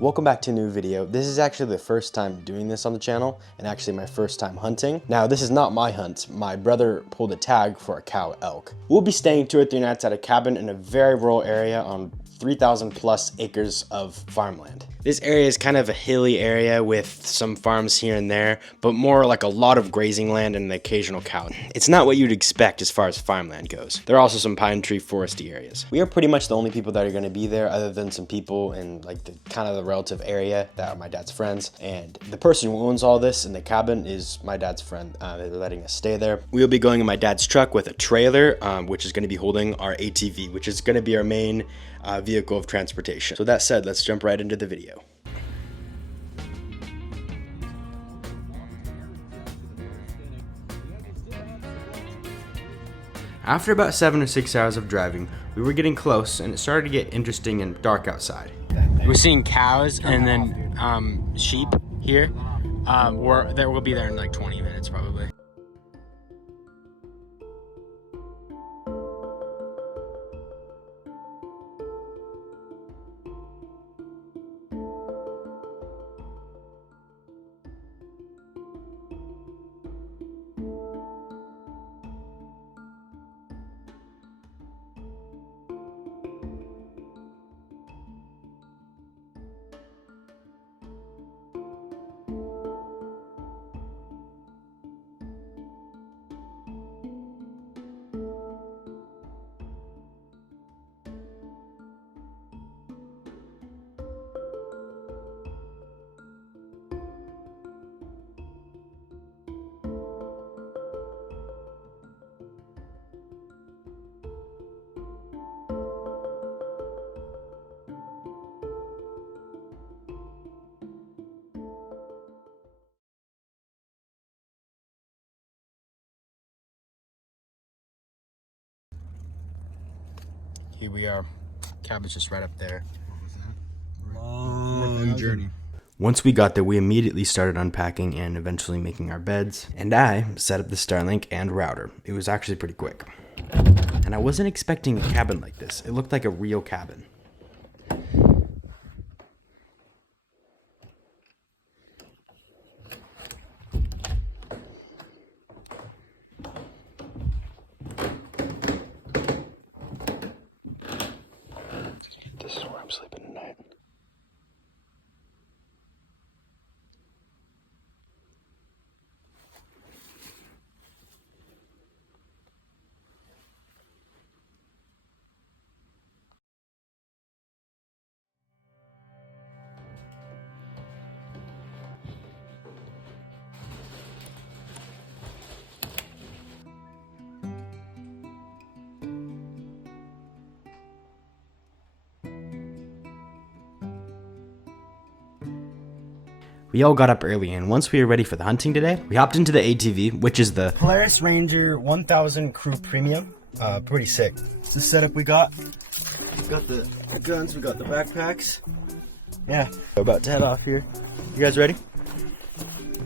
Welcome back to a new video. This is actually the first time doing this on the channel and actually my first time hunting. Now this is not my hunt. My brother pulled a tag for a cow elk. We'll be staying 2 or 3 nights at a cabin in a very rural area on 3,000 plus acres of farmland. This area is kind of a hilly area with some farms here and there, but more like a lot of grazing land and the occasional cow. It's not what you'd expect as far as farmland goes. There are also some pine tree foresty areas. We are pretty much the only people that are going to be there, other than some people in like the kind of the relative area that are my dad's friends. And the person who owns all this in the cabin is my dad's friend. They're letting us stay there. We'll be going in my dad's truck with a trailer, which is going to be holding our ATV, which is going to be our main vehicle of transportation. So that said, let's jump right into the video. After about 7 or 6 hours of driving, we were getting close and it started to get interesting and dark outside. We're seeing cows and then sheep here. We'll be there in like 20 minutes probably. Here we are. Cabin's just right up there. What was that? Long journey. Once we got there, we immediately started unpacking and eventually making our beds. And I set up the Starlink and router. It was actually pretty quick. And I wasn't expecting a cabin like this. It looked like a real cabin. This is where I'm sleeping tonight. We all got up early, and once we were ready for the hunting today, we hopped into the ATV, which is the Polaris Ranger 1000 Crew Premium. Pretty sick. It's the setup we got. We got the guns, we got the backpacks. Yeah, we're about to head off here. You guys ready?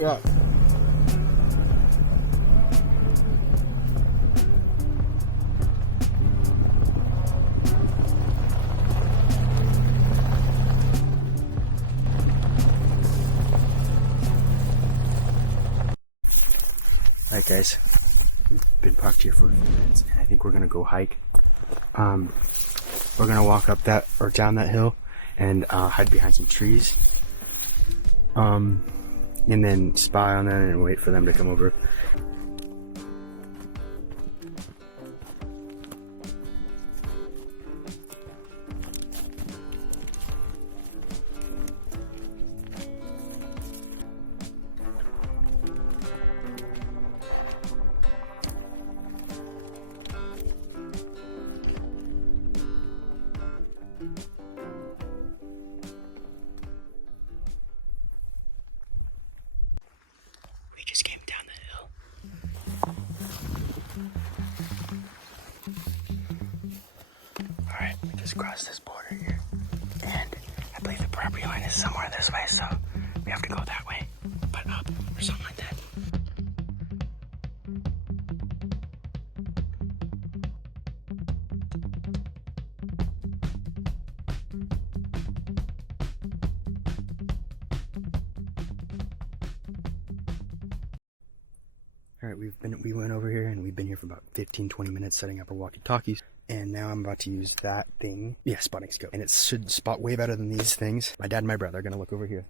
Yeah. Alright guys, we've been parked here for a few minutes and I think we're gonna go hike. We're gonna walk up that or down that hill and hide behind some trees. And then spy on them and wait for them to come over. Just came down the hill. Alright, we just crossed this border here. And I believe the property line is somewhere this way, so we have to go that way. But up, or something like that. All right, we went over here and we've been here for about 15-20 minutes setting up our walkie-talkies. And now I'm about to use that thing. Yeah, spotting scope. And it should spot way better than these things. My dad and my brother are gonna look over here.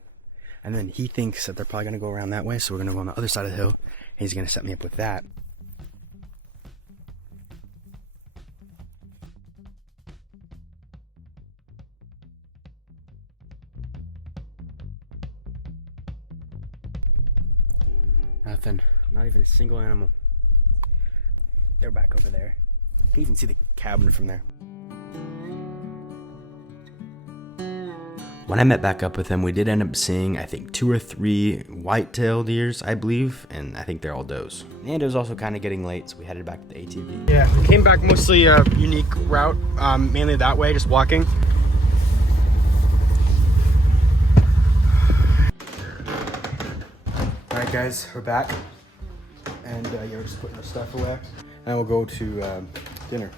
And then he thinks that they're probably gonna go around that way, so we're gonna go on the other side of the hill, and he's gonna set me up with that. Nothing, not even a single animal. They're back over there. You can even see the cabin from there. When I met back up with him, we did end up seeing, I think, 2 or 3 white-tailed deers, I believe, and I think they're all does. And it was also kind of getting late, so we headed back to the ATV. Yeah, we came back mostly a unique route, mainly that way, just walking. All right, guys, we're back, and yeah, we're just putting our stuff away, and we'll go to dinner.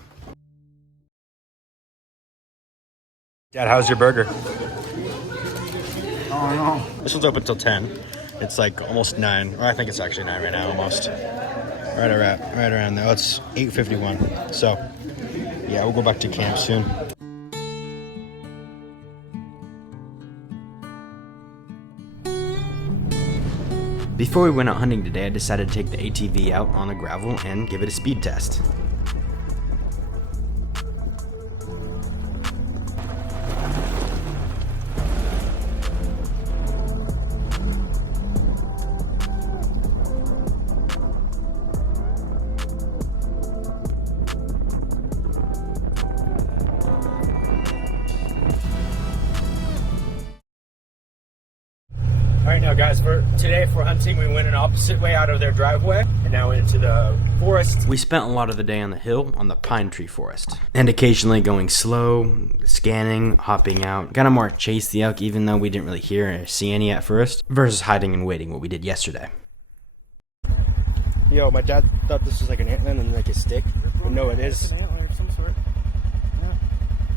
Dad, how's your burger? Oh no. This one's open till 10. It's like almost 9, or I think it's actually 9 right now, almost. Right around there. Oh, it's 8:51. So, yeah, we'll go back to camp soon. Before we went out hunting today, I decided to take the ATV out on the gravel and give it a speed test. Alright, now guys, for hunting, we went an opposite way out of their driveway and now into the forest. We spent a lot of the day on the hill on the pine tree forest, and occasionally going slow, scanning, hopping out, kind of more chase the elk, even though we didn't really hear or see any at first, versus hiding and waiting, what we did yesterday. Yo, my dad thought this was like an antler and like a stick, but no, it is an antler of some sort.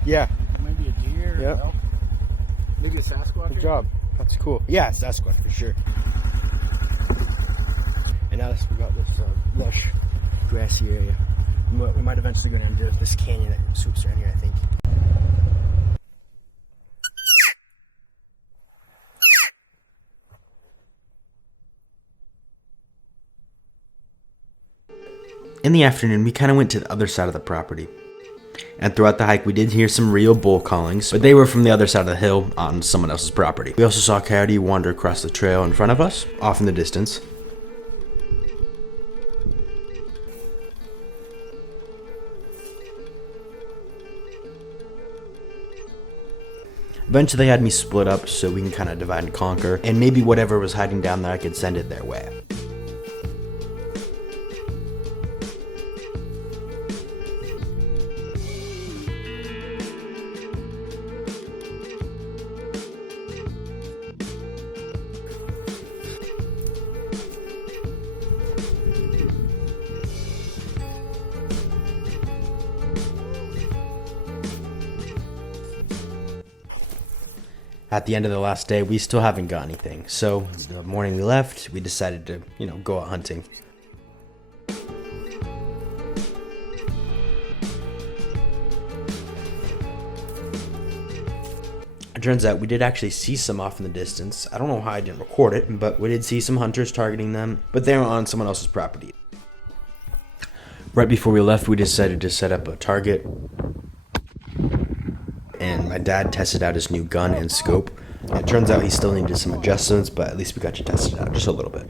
Yeah. Maybe a deer. Yep. Or elk. Maybe a Sasquatch. Good job. That's cool. Yeah, it's Sasquatch for sure. And now we got this lush, grassy area. We might eventually go down to this canyon that swoops around here, I think. In the afternoon, we kind of went to the other side of the property. And throughout the hike, we did hear some real bull callings, but they were from the other side of the hill on someone else's property. We also saw a coyote wander across the trail in front of us, off in the distance. Eventually, they had me split up so we can kind of divide and conquer, and maybe whatever was hiding down there, I could send it their way. At the end of the last day, we still haven't got anything. So the morning we left, we decided to, go out hunting. It turns out we did actually see some off in the distance. I don't know how I didn't record it, but we did see some hunters targeting them, but they were on someone else's property. Right before we left, we decided to set up a target. And my dad tested out his new gun and scope. It turns out he still needed some adjustments, but at least we got to test it out just a little bit.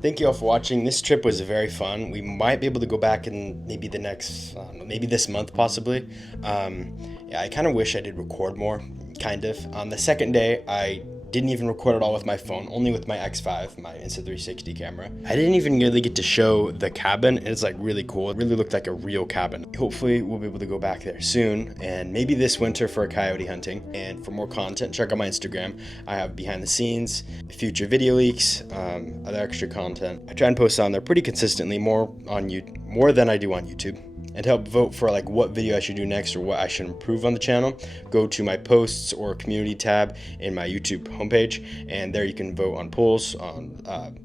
Thank you all for watching. This trip was very fun. We might be able to go back in maybe the next, maybe this month possibly. Yeah, I kind of wish I did record more, kind of. On the second day, I didn't even record it all with my phone, only with my X5, my Insta360 camera. I didn't even really get to show the cabin. It's like really cool. It really looked like a real cabin. Hopefully we'll be able to go back there soon, and maybe this winter for coyote hunting. And for more content, check out my Instagram. I have behind the scenes, future video leaks, other extra content. I try and post on there pretty consistently, more than I do on YouTube. And to help vote for like what video I should do next or what I should improve on the channel, go to my posts or community tab in my YouTube homepage, and there you can vote on polls on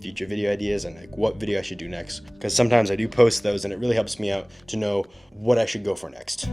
future video ideas and like what video I should do next, because sometimes I do post those and it really helps me out to know what I should go for next.